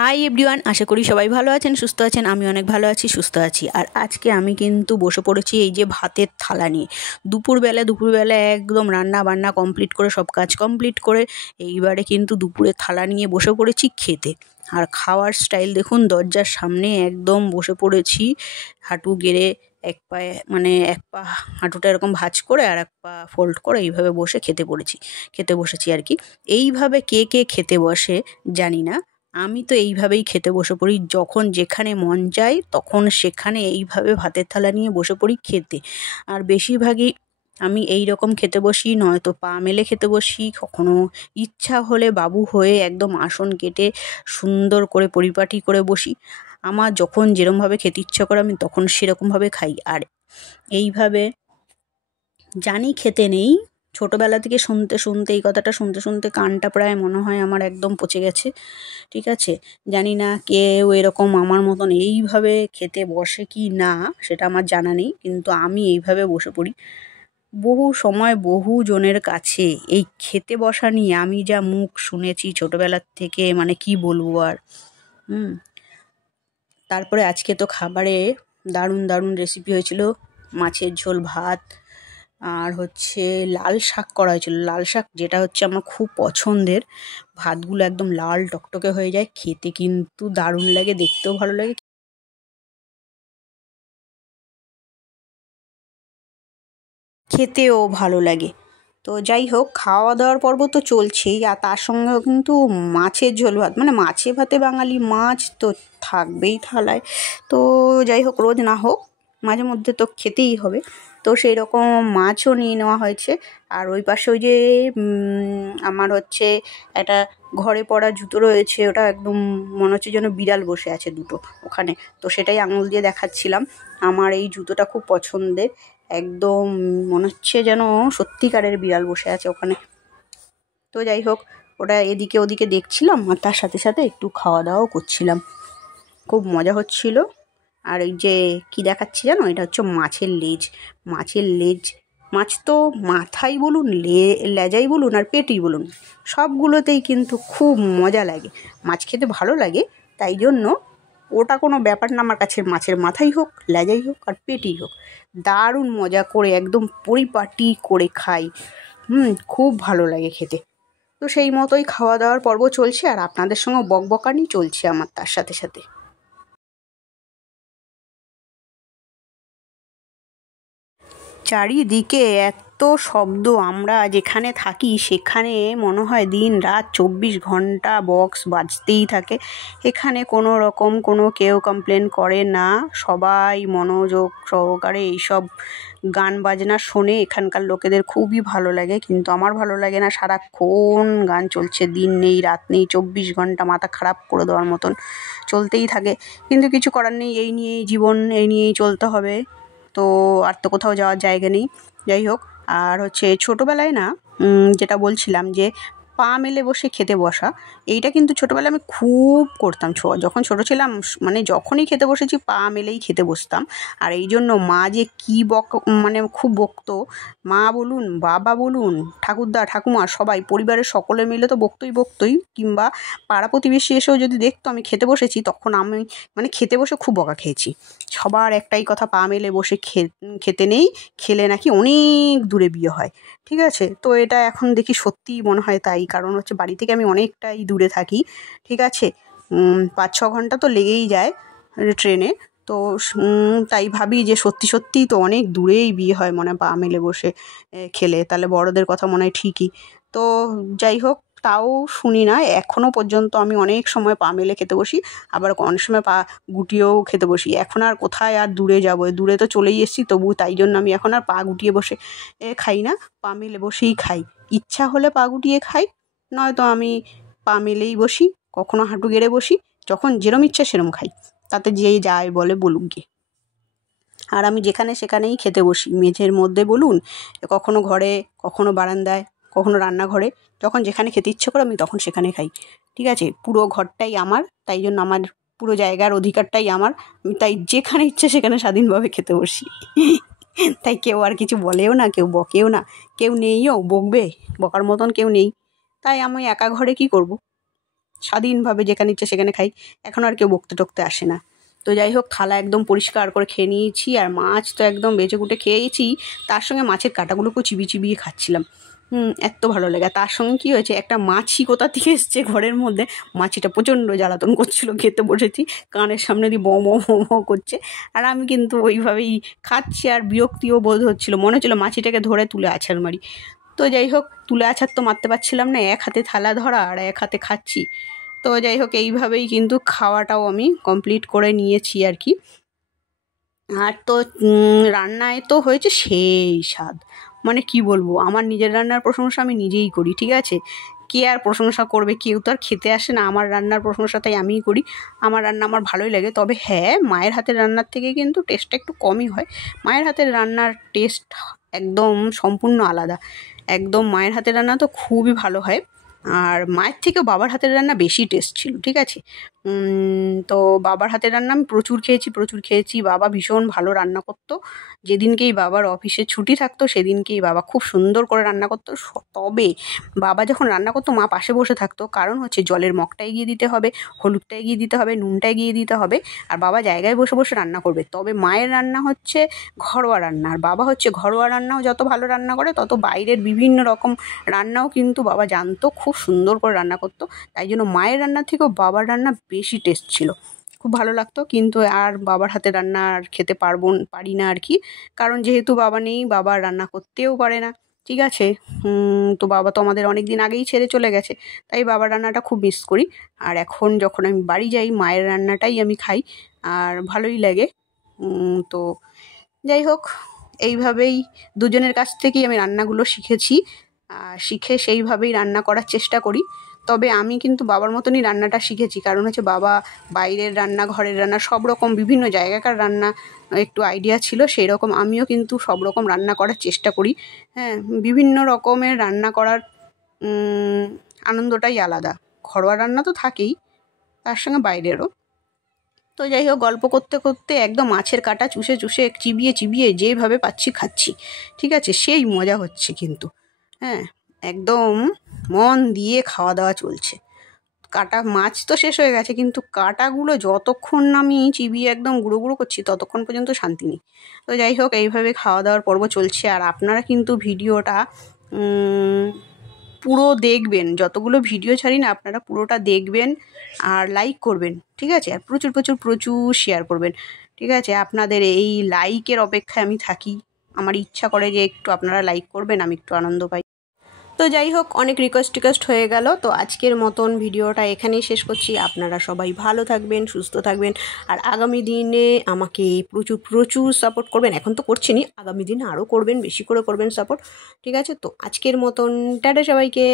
Hi everyone, আশা করি সবাই ভালো আছেন, সুস্থ আছেন। আমি অনেক ভালো আছি, সুস্থ আছি। আর আজকে আমি কিন্তু বসে পড়েছি এই যে ভাতের থালা নিয়ে। দুপুরবেলা একদম রান্না বান্না কমপ্লিট করে, সব কাজ কমপ্লিট করে এইবারে কিন্তু দুপুরে থালা নিয়ে বসে পড়েছি খেতে। আর খাওয়ার স্টাইল দেখুন, দরজার সামনে একদম বসে পড়েছি হাঁটু গেড়ে, এক পায়ে মানে এক পা হাঁটুটা এরকম ভাঁজ করে আর এক পা ফোল্ড করে এইভাবে বসে খেতে বসেছি আর কি। এইভাবে কে কে খেতে বসে জানি না, আমি তো এইভাবেই খেতে বসে পড়ি। যখন যেখানে মন চায় তখন সেখানে এইভাবে ভাতের থালা নিয়ে বসে পড়ি খেতে। আর বেশিরভাগই আমি এই রকম খেতে বসি, নয়তো পা মেলে খেতে বসি, কখনো ইচ্ছা হলে বাবু হয়ে একদম আসন কেটে সুন্দর করে পরিপাটি করে বসি। আমার যখন যেরমভাবে খেতে ইচ্ছা করে আমি তখন সেরকমভাবে খাই। আর এইভাবে জানি খেতে নেই, ছোটোবেলা থেকে শুনতে শুনতে এই কথাটা শুনতে শুনতে কানটা প্রায় মনে হয় আমার একদম পচে গেছে। ঠিক আছে, জানি না কেউ এরকম আমার মতন এইভাবে খেতে বসে কি না, সেটা আমার জানা নেই, কিন্তু আমি এইভাবে বসে পড়ি। বহু সময় বহু জনের কাছে এই খেতে বসা নিয়ে আমি যা মুখ শুনেছি ছোটোবেলার থেকে, মানে কি বলবো আর। তারপরে আজকে তো খাবারে দারুণ দারুণ রেসিপি হয়েছিল। মাছের ঝোল ভাত, আর হচ্ছে লাল শাক করা হয়েছিল। লাল শাক যেটা হচ্ছে আমার খুব পছন্দের। ভাতগুলো একদম লাল টকটকে হয়ে যায়, খেতে কিন্তু দারুণ লাগে, দেখতেও ভালো লাগে, খেতেও ভালো লাগে। তো যাই হোক, খাওয়া দাওয়ার পর্ব তো চলছেই, আর তার সঙ্গেও কিন্তু মাছের ঝোল ভাত, মানে মাছে ভাতে বাঙালি, মাছ তো থাকবেই থালায়। তো যাই হোক, রোজ না হোক মাঝে মধ্যে তো খেতেই হবে। তো সেই রকম মাছও নিয়ে নেওয়া হয়েছে। আর ওই পাশে ওই যে আমার হচ্ছে একটা ঘরে পড়া জুতো রয়েছে, ওটা একদম মনে হচ্ছে যেন বিড়াল বসে আছে দুটো ওখানে। তো সেটাই আঙুল দিয়ে দেখাচ্ছিলাম, আমার এই জুতোটা খুব পছন্দের। একদম মনে হচ্ছে যেন সত্যিকারের বিড়াল বসে আছে ওখানে। তো যাই হোক, ওটা এদিকে ওদিকে দেখছিলাম আর তার সাথে সাথে একটু খাওয়া দাওয়াও করছিলাম, খুব মজা হচ্ছিল। আর এই যে কি দেখাচ্ছি জানো, এটা হচ্ছে মাছের লেজ। মাছের লেজ, মাছ তো মাথাই বলুন, লেজাই বলুন আর পেটই বলুন, সবগুলোতেই কিন্তু খুব মজা লাগে। মাছ খেতে ভালো লাগে, তাই জন্য ওটা কোনো ব্যাপার না আমার কাছে। মাছের মাথাই হোক, লেজাই হোক আর পেটই হোক, দারুণ মজা করে একদম পরিপাটি করে খাই। খুব ভালো লাগে খেতে। তো সেই মতোই খাওয়া দাওয়ার পর্ব চলছে, আর আপনাদের সঙ্গে বকবকানি চলছে আমার তার সাথে সাথে। চারিদিকে এত শব্দ, আমরা যেখানে থাকি সেখানে মনে হয় দিন রাত 24 ঘন্টা বক্স বাজতেই থাকে। এখানে কোনো রকম কেউ কমপ্লেন করে না, সবাই মনোযোগ সহকারে এইসব গান বাজনা শোনে। এখানকার লোকেদের খুবই ভালো লাগে, কিন্তু আমার ভালো লাগে না। সারাক্ষণ গান চলছে, দিন নেই রাত নেই, 24 ঘন্টা মাথা খারাপ করে দেওয়ার মতন চলতেই থাকে। কিন্তু কিছু করার নেই, এই নিয়েই জীবন, এই নিয়েই চলতে হবে। তো আর তো কোথাও যাওয়ার জায়গা নেই। যাই হোক, আর হচ্ছে ছোটোবেলায় না, যেটা বলছিলাম যে পা মেলে বসে খেতে বসা, এইটা কিন্তু ছোটোবেলায় আমি খুব করতাম। যখন ছোটো ছিলাম, মানে যখনই খেতে বসেছি পা মেলেই খেতে বসতাম। আর এই জন্য মা যে কী মানে খুব বকতো, মা বলুন, বাবা বলুন, ঠাকুরদা ঠাকুমা, সবাই পরিবারের সকলে মিলে তো বকতোই। কিংবা পাড়া প্রতিবেশী এসেও যদি দেখতো আমি খেতে বসেছি, তখন আমি মানে খেতে বসে খুব বকা খেয়েছি। সবার একটাই কথা, পা মেলে বসে খেতে নেই, খেলে নাকি অনেক দূরে বিয়ে হয়। ঠিক আছে, তো এটা এখন দেখি সত্যিই মনে হয় তাই, কারণ হচ্ছে বাড়ি থেকে আমি অনেকটাই দূরে থাকি। ঠিক আছে, 5-6 ঘন্টা তো লেগেই যায় ট্রেনে। তো তাই ভাবি যে সত্যিই তো অনেক দূরেই বিয়ে হয় মনে হয় পা মেলে বসে খেলে, তাহলে বড়দের কথা মনে হয় ঠিকই। তো যাই হোক, তাও শুনি না, এখনও পর্যন্ত আমি অনেক সময় পা মেলে খেতে বসি, আবার অনেক সময় পা গুটিয়েও খেতে বসি। এখন আর কোথায় আর দূরে যাবো, দূরে তো চলেই এসেছি, তবু তাই জন্য আমি এখন আর পা গুটিয়ে বসে খাই না, পা মেলে বসেই খাই। ইচ্ছা হলে পা গুটিয়ে খাই, নয়তো আমি পা মেলেই বসি, কখনো হাঁটু গেড়ে বসি, যখন যেরম ইচ্ছা সেরম খাই, তাতে যেই যায় বলে বলুক গে। আর আমি যেখানে সেখানেই খেতে বসি, মেঝের মধ্যে বলুন, কখনো ঘরে, কখনো বারান্দায়, কখনো রান্নাঘরে, যখন যেখানে খেতে ইচ্ছে করে আমি তখন সেখানে খাই। ঠিক আছে, পুরো ঘরটাই আমার, তাই জন্য আমার পুরো জায়গার অধিকারটাই আমার, তাই যেখানে ইচ্ছে সেখানে স্বাধীনভাবে খেতে বসি। তাই কেউ আর কিছু বলেও না, কেউ বকেও না, কেউ নেইও বকবে, বকার মতন কেউ নেই। তাই আমি একা ঘরে কি করব, স্বাধীনভাবে যেখানে ইচ্ছে সেখানে খাই, এখন আর কেউ বকতে টকতে আসে না। তো যাই হোক, থালা একদম পরিষ্কার করে খেয়ে নিয়েছি, আর মাছ তো একদম বেছে কুটে খেয়েছি, তার সঙ্গে মাছের কাঁটাগুলোকেও চিবিয়ে চিবিয়ে খাচ্ছিলাম। এত ভালো লাগে। তার সঙ্গে কী হয়েছে, একটা মাছি কোথা থেকে এসছে ঘরের মধ্যে, মাছিটা প্রচণ্ড জ্বালাতন করছিলো। খেতে বসেছি, কানের সামনে দিয়ে ব ম করছে, আর আমি কিন্তু ওইভাবেই খাচ্ছি, আর বিরক্তিও বোধ হচ্ছিলো, মনে হচ্ছিলো মাছিটাকে ধরে তুলে আছাড় মারি। তো যাই হোক, তুলে আছাড় তো মারতে পারছিলাম না, এক হাতে থালা ধরা আর এক হাতে খাচ্ছি। তো যাই হোক, এইভাবেই কিন্তু খাওয়াটাও আমি কমপ্লিট করে নিয়েছি আর কি। আর তো রান্নায় তো হয়েছে সেই স্বাদ, মানে কি বলবো, আমার নিজের রান্নার প্রশংসা আমি নিজেই করি, ঠিক আছে? কে আর প্রশংসা করবে, কেউ তো আর খেতে আসে না, আমার রান্নার প্রশংসা তাই আমিই করি। আমার রান্না আমার ভালোই লাগে, তবে হ্যাঁ, মায়ের হাতের রান্নার থেকে কিন্তু টেস্টটা একটু কমই হয়। মায়ের হাতের রান্নার টেস্ট একদম সম্পূর্ণ আলাদা, একদম মায়ের হাতের রান্না তো খুবই ভালো হয়। আর মায়ের থেকেও বাবার হাতের রান্না বেশি টেস্ট ছিল, ঠিক আছে? তো বাবার হাতের রান্না আমি প্রচুর খেয়েছি। বাবা ভীষণ ভালো রান্না করতো। যেদিনকেই বাবার অফিসে ছুটি থাকতো সেদিনকেই বাবা খুব সুন্দর করে রান্না করতো। তবে বাবা যখন রান্না করতো মা পাশে বসে থাকতো, কারণ হচ্ছে জলের মগটা এগিয়ে দিতে হবে, হলুদটা এগিয়ে দিতে হবে, নুনটা এগিয়ে দিতে হবে, আর বাবা জায়গায় বসে বসে রান্না করবে। তবে মায়ের রান্না হচ্ছে ঘরোয়া রান্না, আর বাবা হচ্ছে ঘরোয়া রান্নাও যত ভালো রান্না করে, তত বাইরের বিভিন্ন রকম রান্নাও কিন্তু বাবা জানতো, খুব সুন্দর করে রান্না করতো। তাই জন্য মায়ের রান্নার থেকেও বাবার রান্না বেশি টেস্ট ছিল, খুব ভালো লাগতো। কিন্তু আর বাবার হাতের রান্না আর খেতে পারি না আর কি, কারণ যেহেতু বাবা নেই, বাবা রান্না করতেও পারে না, ঠিক আছে? তো বাবা তো আমাদের অনেক দিন আগেই ছেড়ে চলে গেছে, তাই বাবার রান্নাটা খুব মিস করি। আর এখন যখন আমি বাড়ি যাই, মায়ের রান্নাটাই আমি খাই, আর ভালোই লাগে। তো যাই হোক, এইভাবেই দুজনের কাছ থেকেই আমি রান্নাগুলো শিখেছি, আর শিখে সেইভাবেই রান্না করার চেষ্টা করি। তবে আমি কিন্তু বাবার মতনই রান্নাটা শিখেছি, কারণ হচ্ছে বাবা বাইরের রান্না, ঘরের রান্না, সব রকম বিভিন্ন জায়গাকার রান্না একটু আইডিয়া ছিল, সেই রকম আমিও কিন্তু সব রকম রান্না করার চেষ্টা করি। হ্যাঁ, বিভিন্ন রকমের রান্না করার আনন্দটাই আলাদা। ঘরোয়া রান্না তো থাকেই, তার সঙ্গে বাইরেরও। তো যাই হোক, গল্প করতে করতে একদম মাছের কাঁটা চুষে চুষে চিবিয়ে চিবিয়ে যেভাবে পাচ্ছি খাচ্ছি, ঠিক আছে? সেই মজা হচ্ছে কিন্তু, হ্যাঁ, একদম মন দিয়ে খাওয়া দাওয়া চলছে। কাটা মাছ তো শেষ হয়ে গেছে, কিন্তু কাঁটাগুলো যতক্ষণ না আমি চিবিয়ে একদম গুঁড়ো গুঁড়ো করছি, ততক্ষণ পর্যন্ত শান্তি নেই। তো যাই হোক, এইভাবে খাওয়া দাওয়ার পর্ব চলছে, আর আপনারা কিন্তু ভিডিওটা পুরো দেখবেন, যতগুলো ভিডিও ছাড়ি না আপনারা পুরোটা দেখবেন, আর লাইক করবেন, ঠিক আছে? আর প্রচুর প্রচুর প্রচুর শেয়ার করবেন, ঠিক আছে? আপনাদের এই লাইকের অপেক্ষায় আমি থাকি, আমার ইচ্ছা করে যে একটু আপনারা লাইক করবেন, আমি একটু আনন্দ পাই। তো যাই হোক, অনেক রিকোয়েস্ট হয়ে গেল, তো আজকের মতন ভিডিওটা এখানেই শেষ করছি। আপনারা সবাই ভালো থাকবেন, সুস্থ থাকবেন, আর আগামী দিনে আমাকে প্রচুর প্রচুর সাপোর্ট করবেন। এখন তো করছেনই, আগামী দিনে আরও করবেন, বেশি করে করবেন সাপোর্ট, ঠিক আছে? তো আজকের মতন টাটা সবাইকে।